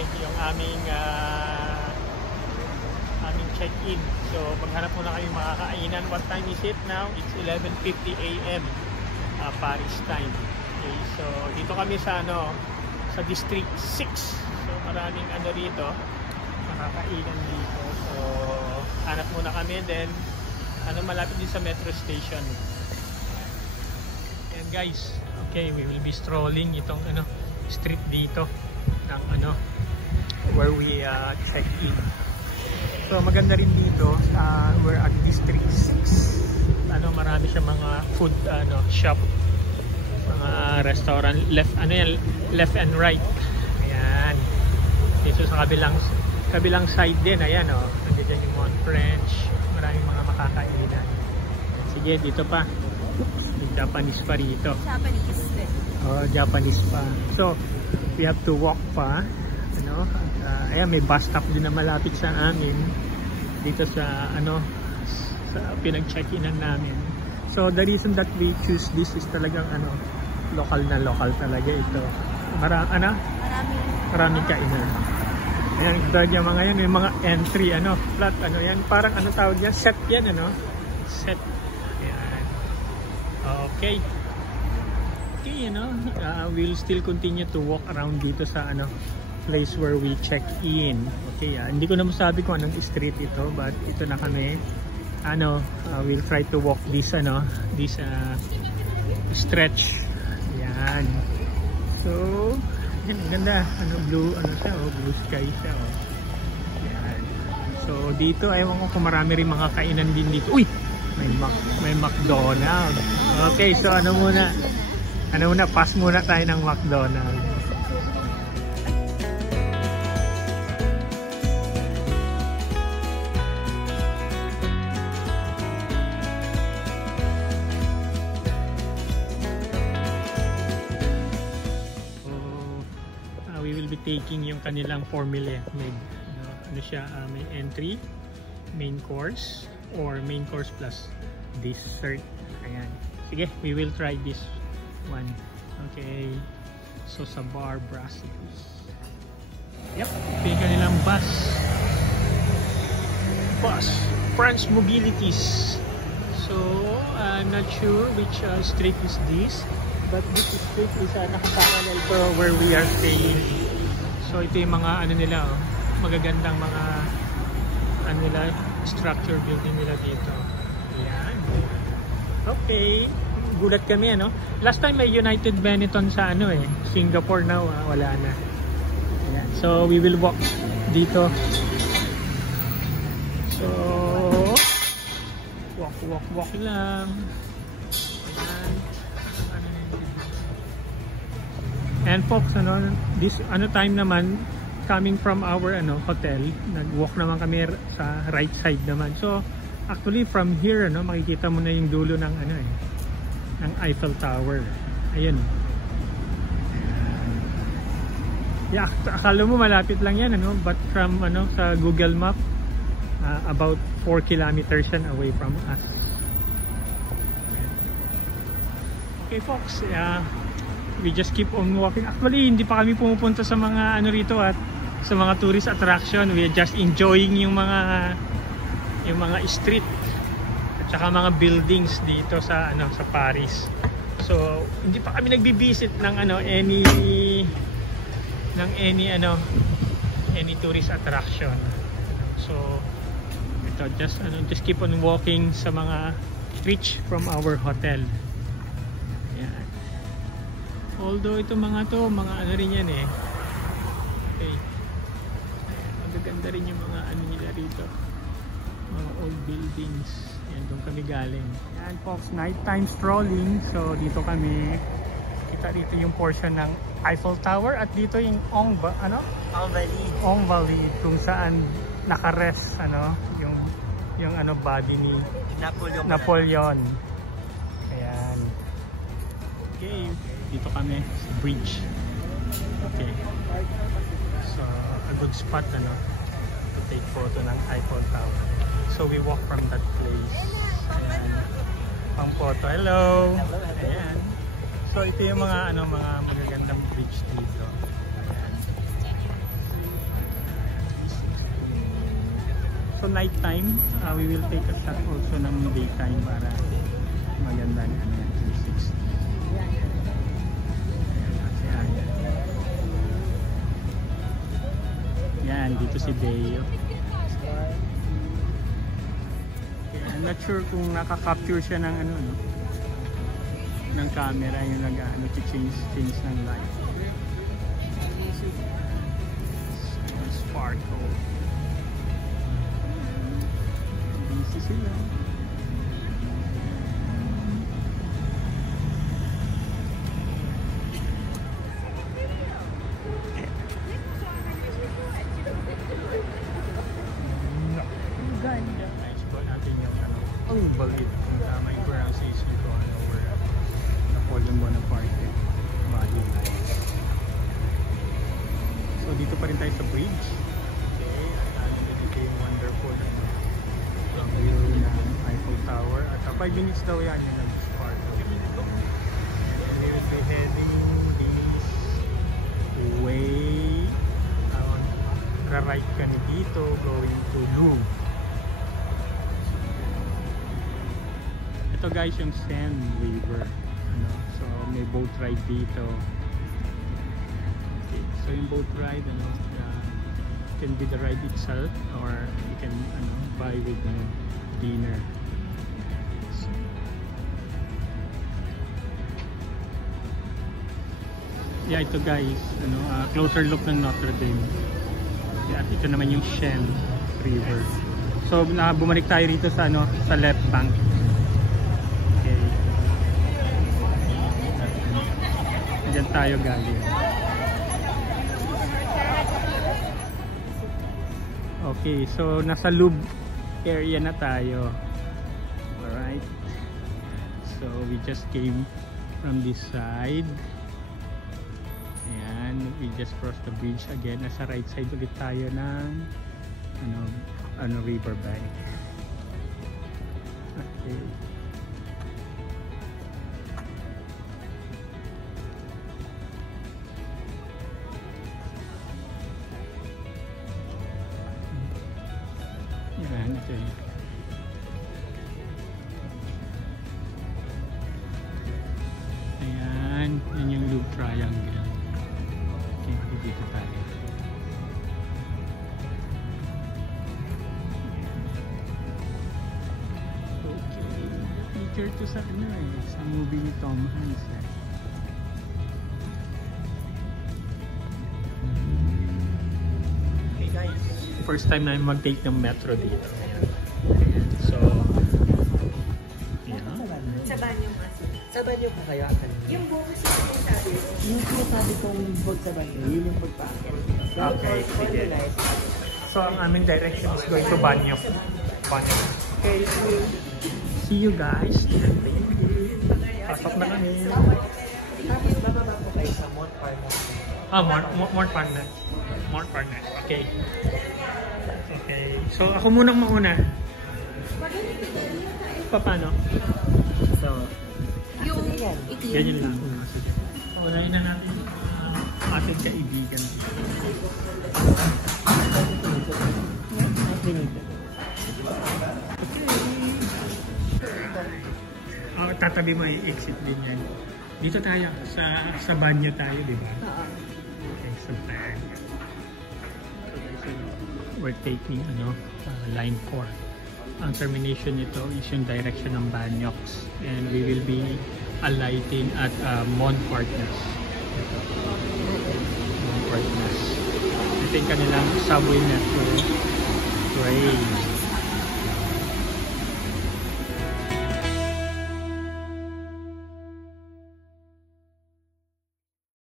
kami yung aming check-in. So maghanap muna kami makakainan. What time is it now? It's 11:50 AM Paris time. Okay, so dito kami sa sa District 6. So maraming dito, makakainan dito. So hanap muna kami, then malapit din sa metro station. And guys, okay, we will be strolling itong street dito ng where we check in. So maganda rin dito, we're at District 6. Marami siya mga food shop, mga restaurant, left left and right. Ayan. Dito sa kabilang side din, ayan nandiyan yung Mont French, maraming mga makakainan. Sige, dito pa. Oops, may Japanese pa rito. Japanese. Oh, Japanese pa. So, we have to walk pa. Ayan, may bus stop din na malapit sa amin dito sa sa pinag-check-inan namin. So the reason that we choose this is talagang local na local talaga ito. Maraming kainan. Ayan, ito yung mga yan, may mga entry flat yan, parang tawag yan, set yan set. Ayan. Okay. We'll still continue to walk around dito sa place where we check in. Okay, hindi ko na masabi kung anong street ito, but ito na kami. We'll try to walk this this stretch. Yan. So, ganda. Blue blue sky siya. Yan. So dito, ewan ko kung marami rin mga kainan din dito. Uy, may McDonald's. Okay, so muna, pass muna tayo ng McDonald's. We will be taking yung kanilang formula made. Siya, may entry, main course, or main course plus dessert. Ayan. Sige, we will try this one. Okay. So sa bar Brassicus. Yep, ito yung kanilang bus. French Mobilities. So I'm not sure which street is this, but this street is nakaparallel to where we are staying. So ito yung mga nila, magagandang mga structure building nila dito. Ayan. Okay. Gulat kami Last time may United Benetton sa Singapore, now wala na. Ayan. So we will walk dito. So walk lang. Ayan. And folks, this time naman, coming from our hotel, nag-walk naman kami sa right side naman. So actually from here makikita mo na yung dulo ng ng Eiffel Tower. Ayun. Yeah, akala mo malapit lang yan but from sa Google Map, about 4 kilometers yan away from us. Okay folks, we just keep on walking. Actually hindi pa kami pumupunta sa mga rito at sa mga tourist attraction. We are just enjoying yung mga street at saka mga buildings dito sa sa Paris. So hindi pa kami nagbi-visit ng any tourist attraction. So ito just keep on walking sa mga streets from our hotel. Ayan. Although ito mga rin yan okay. Magaganda rin yung mga nila rito, mga old buildings. Yan, doon kami galing. Yan folks, nighttime strolling. So dito kami, kita dito yung portion ng Eiffel Tower at dito yung Ong Valley, kung saan nakares yung body ni Napoleon. Ayan. Okay, dito kami sa bridge. Okay. So a good spot to take photo ng Eiffel Tower. So we walk from that place. Ayan. Pang photo. Hello. Ayan. So ito yung mga mga magagandang bridge dito. Ayan. So night time, we will take a shot also ng daytime para maganda na 360. Yan, dito si Deo. I'm not sure kung nakaka-capture siya ng ano, no? Ng camera yung change ng light. Sparkle. Busy sila. Ganda. Nice po natin yung ang balit. Kung tama yung pronunciation ko, where Napoleon Bonaparte body lines. So dito pa rin tayo sa bridge. Okay, dito yung wonderful view ng Eiffel Tower. At 5 minutes daw yan yung nag-sparkle. And we will be heading this way. Ra-right kami dito going to Louvre. Ito guys yung Seine River. So may boat ride dito. Okay, so yung boat ride can be the ride itself or you can buy with dinner. So, yeah, ito guys, closer look ng Notre Dame. Yeah, ito naman yung Seine River. So bumalik tayo rito sa sa left bank. Okay. Diyan tayo galing. Okay, so nasa Louvre area na tayo. Alright. So we just came from this side. Ayan, we just crossed the bridge again. Nasa right side ulit tayo ng river bank. Okay. Ayan, ito yun. Ayan, yun yung Louvre Triangle. Okay, dito tayo. Okay, feature to sa sa movie ni Tom Hanks. Okay guys, first time na mag-take ng metro dito. So, yeah. Sa banyo mas. Sa banyo po kayo? Yung bukas yung sinasabi. Yung sinasabi kong bag sa banyo, yun yung pagpakit. Okay, sige. So, ang aming direction is going to Banyo. Banyo. Okay, so, see you guys. Pasok na kami. Tapos bababa po kayo sa Montparnasse. Montparnasse. Montparnasse. Okay. Okay. So, ako munang mauna. Paano? So, Yung Ganyan lang. Unahin na natin ating kaibigan. Okay. Tatabi mo yung exit din yan. Dito tayo. Sa banyo tayo, di ba? Okay, so banyo. We're taking line 4. Ang termination nito is yung direction ng Banyos. And we will be alighting at Montparnasse. Montparnasse. Ito yung kanilang subway metro train.